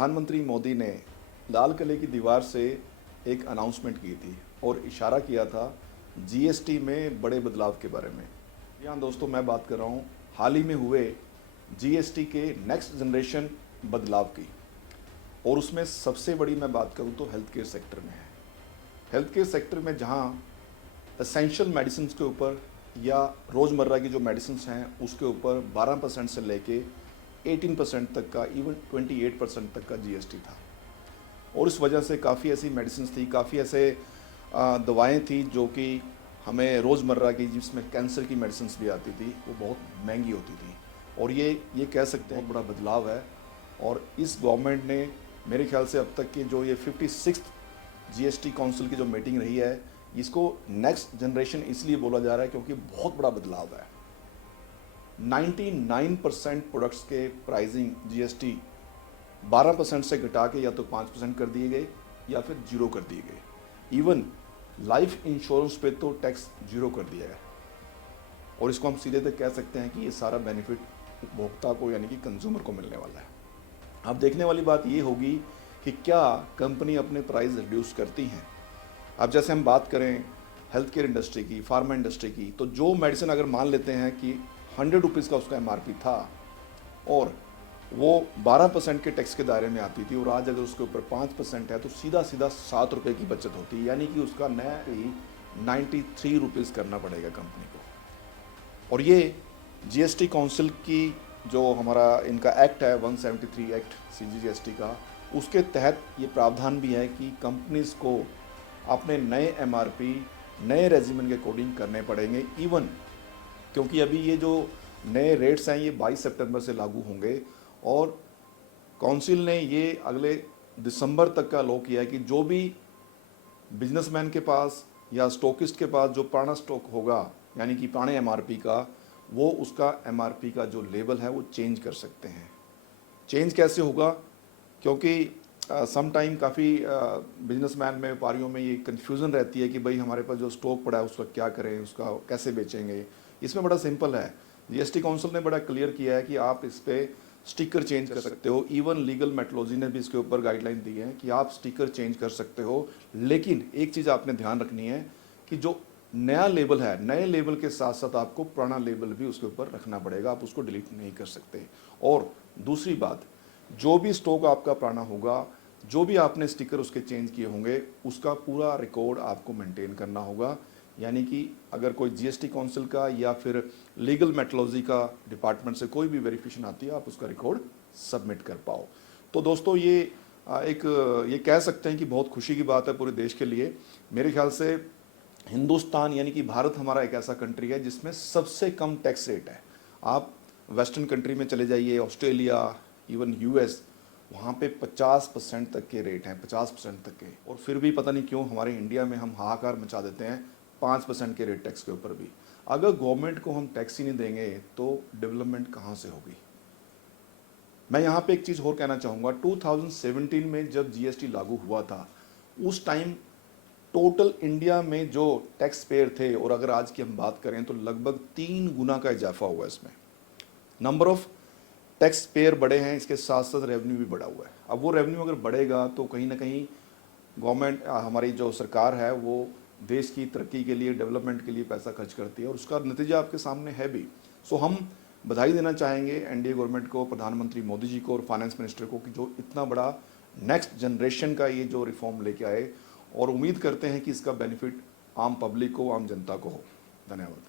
प्रधानमंत्री मोदी ने लाल किले की दीवार से एक अनाउंसमेंट की थी और इशारा किया था जीएसटी में बड़े बदलाव के बारे में। यहाँ दोस्तों मैं बात कर रहा हूँ हाल ही में हुए जीएसटी के नेक्स्ट जनरेशन बदलाव की, और उसमें सबसे बड़ी मैं बात करूँ तो हेल्थ केयर सेक्टर में है। हेल्थ केयर सेक्टर में जहाँ एसेंशियल मेडिसिन के ऊपर या रोज़मर्रा की जो मेडिसिन हैं उसके ऊपर 12% से लेके 18% तक का, इवन 28% तक का जीएसटी था। और इस वजह से काफ़ी ऐसी मेडिसिन थी, काफ़ी ऐसे दवाएं थी जो कि हमें रोज़मर्रा की, जिसमें कैंसर की मेडिसिन भी आती थी, वो बहुत महंगी होती थी। और ये कह सकते हैं बहुत बड़ा बदलाव है। और इस गवर्नमेंट ने मेरे ख्याल से अब तक की जो ये 56th जीएसटी काउंसिल की जो मीटिंग रही है, इसको नेक्स्ट जनरेशन इसलिए बोला जा रहा है क्योंकि बहुत बड़ा बदलाव है। 99% प्रोडक्ट्स के प्राइसिंग जीएसटी 12% से घटा के या तो 5% कर दिए गए या फिर जीरो कर दिए गए। इवन लाइफ इंश्योरेंस पे तो टैक्स जीरो कर दिया है। और इसको हम सीधे तक कह सकते हैं कि ये सारा बेनिफिट उपभोक्ता को यानी कि कंज्यूमर को मिलने वाला है। अब देखने वाली बात ये होगी कि क्या कंपनी अपने प्राइस रिड्यूस करती हैं। अब जैसे हम बात करें हेल्थ केयर इंडस्ट्री की, फार्मा इंडस्ट्री की, तो जो मेडिसिन अगर मान लेते हैं कि 100 रुपीज़ का उसका एमआरपी था और वो 12% के टैक्स के दायरे में आती थी, और आज अगर उसके ऊपर 5% है तो सीधा सीधा 7 रुपये की बचत होती है, यानी कि उसका नया ही 93 रुपीज़ करना पड़ेगा कंपनी को। और ये जीएसटी काउंसिल की जो हमारा इनका एक्ट है 173 एक्ट सीजीएसटी का, उसके तहत ये प्रावधान भी है कि कंपनीज़ को अपने नए एमआरपी नए रेजिमेंट के अकॉर्डिंग करने पड़ेंगे। इवन क्योंकि अभी ये जो नए रेट्स हैं ये 22 सितंबर से लागू होंगे, और काउंसिल ने ये अगले दिसंबर तक का अलाउ किया है कि जो भी बिजनेसमैन के पास या स्टॉकिस्ट के पास जो पुराना स्टॉक होगा यानी कि पुराने एमआरपी का, वो उसका एमआरपी का जो लेबल है वो चेंज कर सकते हैं। चेंज कैसे होगा, क्योंकि सम टाइम काफ़ी बिजनेसमैन में, व्यापारियों में ये कन्फ्यूज़न रहती है कि भाई हमारे पास जो स्टॉक पड़ा है उसका क्या करें, उसका कैसे बेचेंगे। इसमें बड़ा सिंपल है, जीएसटी काउंसिल ने बड़ा क्लियर किया है कि आप इस पर स्टिकर चेंज कर सकते हो। इवन लीगल मेट्रोलॉजी ने भी इसके ऊपर गाइडलाइन दी है कि आप स्टिकर चेंज कर सकते हो। लेकिन एक चीज़ आपने ध्यान रखनी है कि जो नया लेबल है, नए लेबल के साथ साथ आपको पुराना लेबल भी उसके ऊपर रखना पड़ेगा, आप उसको डिलीट नहीं कर सकते। और दूसरी बात, जो भी स्टॉक आपका पुराना होगा, जो भी आपने स्टिकर उसके चेंज किए होंगे, उसका पूरा रिकॉर्ड आपको मेंटेन करना होगा। यानी कि अगर कोई जीएसटी काउंसिल का या फिर लीगल मेट्रोलॉजी का डिपार्टमेंट से कोई भी वेरिफिकेशन आती है, आप उसका रिकॉर्ड सबमिट कर पाओ। तो दोस्तों ये कह सकते हैं कि बहुत खुशी की बात है पूरे देश के लिए। मेरे ख्याल से हिंदुस्तान यानी कि भारत हमारा एक ऐसा कंट्री है जिसमें सबसे कम टैक्स रेट है। आप वेस्टर्न कंट्री में चले जाइए, ऑस्ट्रेलिया, इवन यूएस, वहाँ पे 50% तक के रेट हैं, 50% तक के। और फिर भी पता नहीं क्यों हमारे इंडिया में हम हाहाकार मचा देते हैं 5% के रेट टैक्स के ऊपर भी। अगर गवर्नमेंट को हम टैक्स ही नहीं देंगे तो डेवलपमेंट कहाँ से होगी। मैं यहाँ पे एक चीज़ और कहना चाहूँगा, 2017 में जब जीएसटी लागू हुआ था, उस टाइम टोटल इंडिया में जो टैक्स पेयर थे, और अगर आज की हम बात करें तो लगभग 3 गुना का इजाफा हुआ इसमें। नंबर ऑफ टैक्स पेयर बढ़े हैं, इसके साथ साथ रेवेन्यू भी बढ़ा हुआ है। अब वो रेवेन्यू अगर बढ़ेगा तो कहीं ना कहीं गवर्नमेंट, हमारी जो सरकार है, वो देश की तरक्की के लिए, डेवलपमेंट के लिए पैसा खर्च करती है, और उसका नतीजा आपके सामने है भी। सो हम बधाई देना चाहेंगे एनडीए गवर्नमेंट को, प्रधानमंत्री मोदी जी को और फाइनेंस मिनिस्टर को कि जो इतना बड़ा नेक्स्ट जनरेशन का ये जो रिफॉर्म लेके आए, और उम्मीद करते हैं कि इसका बेनिफिट आम पब्लिक को, आम जनता को हो। धन्यवाद।